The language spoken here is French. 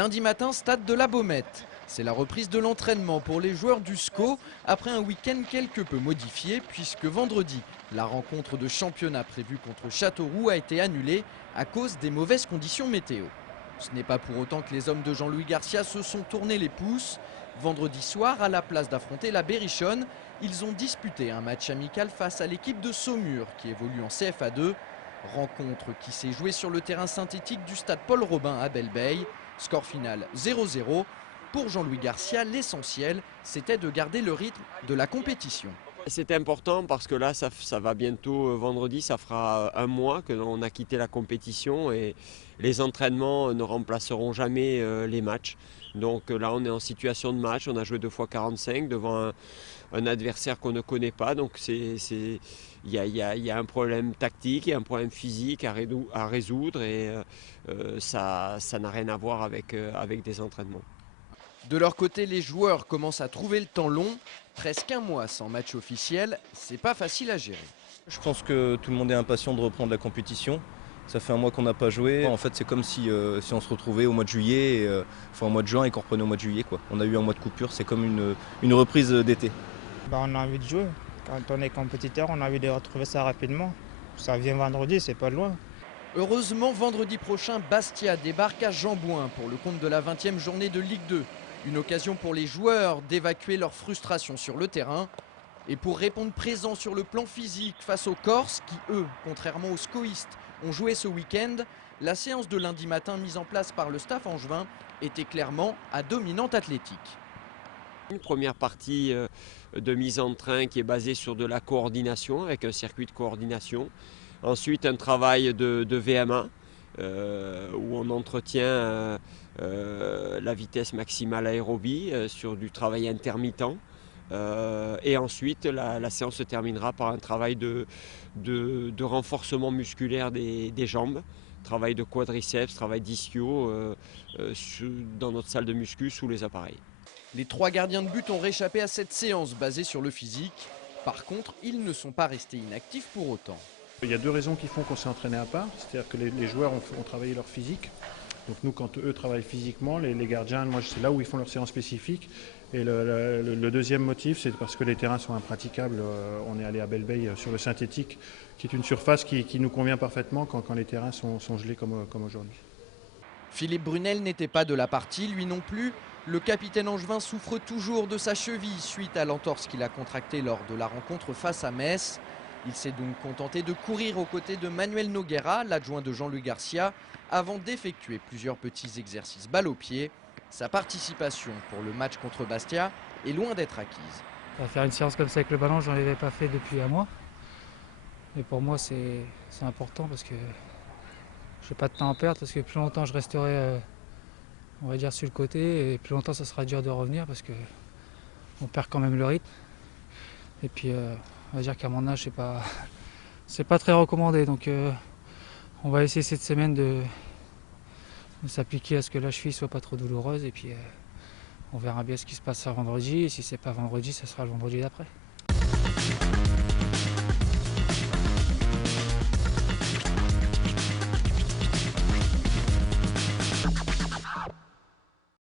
Lundi matin, stade de la Baumette. C'est la reprise de l'entraînement pour les joueurs du SCO après un week-end quelque peu modifié puisque vendredi, la rencontre de championnat prévue contre Châteauroux a été annulée à cause des mauvaises conditions météo. Ce n'est pas pour autant que les hommes de Jean-Louis Garcia se sont tournés les pouces. Vendredi soir, à la place d'affronter la Berrichonne, ils ont disputé un match amical face à l'équipe de Saumur qui évolue en CFA2. Rencontre qui s'est jouée sur le terrain synthétique du stade Paul Robin à Belle-Beille. Score final 0-0. Pour Jean-Louis Garcia, l'essentiel, c'était de garder le rythme de la compétition. C'était important parce que là, ça va bientôt, vendredi, ça fera un mois que l'on a quitté la compétition et les entraînements ne remplaceront jamais les matchs. Donc là, on est en situation de match, on a joué 2 fois 45 devant un adversaire qu'on ne connaît pas. Donc il y a un problème tactique, il y a un problème physique à résoudre et ça n'a rien à voir avec des entraînements. De leur côté, les joueurs commencent à trouver le temps long. Presque un mois sans match officiel, c'est pas facile à gérer. Je pense que tout le monde est impatient de reprendre la compétition. Ça fait un mois qu'on n'a pas joué. En fait, c'est comme si on se retrouvait au mois de juillet, enfin au mois de juin et qu'on reprenait au mois de juillet, quoi. On a eu un mois de coupure, c'est comme une reprise d'été. On a envie de jouer. Quand on est compétiteur, on a envie de retrouver ça rapidement. Ça vient vendredi, c'est pas loin. Heureusement, vendredi prochain, Bastia débarque à Jambouin pour le compte de la 20e journée de Ligue 2. Une occasion pour les joueurs d'évacuer leur frustration sur le terrain et pour répondre présent sur le plan physique face aux Corses qui, eux, contrairement aux scoïstes, ont joué ce week-end. La séance de lundi matin mise en place par le staff angevin était clairement à dominante athlétique. Une première partie de mise en train qui est basée sur de la coordination, avec un circuit de coordination. Ensuite, un travail de VMA, où on entretient la vitesse maximale aérobie sur du travail intermittent. Et ensuite, la séance se terminera par un travail de renforcement musculaire des jambes, travail de quadriceps, travail d'ischio dans notre salle de muscu sous les appareils. Les 3 gardiens de but ont réchappé à cette séance basée sur le physique. Par contre, ils ne sont pas restés inactifs pour autant. Il y a 2 raisons qui font qu'on s'est entraîné à part, c'est-à-dire que les joueurs ont travaillé leur physique. Donc nous, quand eux travaillent physiquement, les gardiens, moi c'est là où ils font leur séance spécifique. Et le deuxième motif, c'est parce que les terrains sont impraticables. On est allé à Belle-Beille sur le synthétique, qui est une surface qui nous convient parfaitement quand les terrains sont gelés comme aujourd'hui. Philippe Brunel n'était pas de la partie, lui non plus. Le capitaine angevin souffre toujours de sa cheville suite à l'entorse qu'il a contractée lors de la rencontre face à Metz. Il s'est donc contenté de courir aux côtés de Manuel Noguera, l'adjoint de Jean-Louis Garcia, avant d'effectuer plusieurs petits exercices balle au pied. Sa participation pour le match contre Bastia est loin d'être acquise. Faire une séance comme ça avec le ballon, je n'en avais pas fait depuis un mois. Et pour moi, c'est important parce que je n'ai pas de temps à perdre, parce que plus longtemps je resterai on va dire sur le côté et plus longtemps ça sera dur de revenir parce qu'on perd quand même le rythme. Et puis on va dire qu'à mon âge c'est pas très recommandé, donc on va essayer cette semaine de s'appliquer à ce que la cheville soit pas trop douloureuse et puis on verra bien ce qui se passe vendredi, et si c'est pas vendredi, ça sera le vendredi d'après.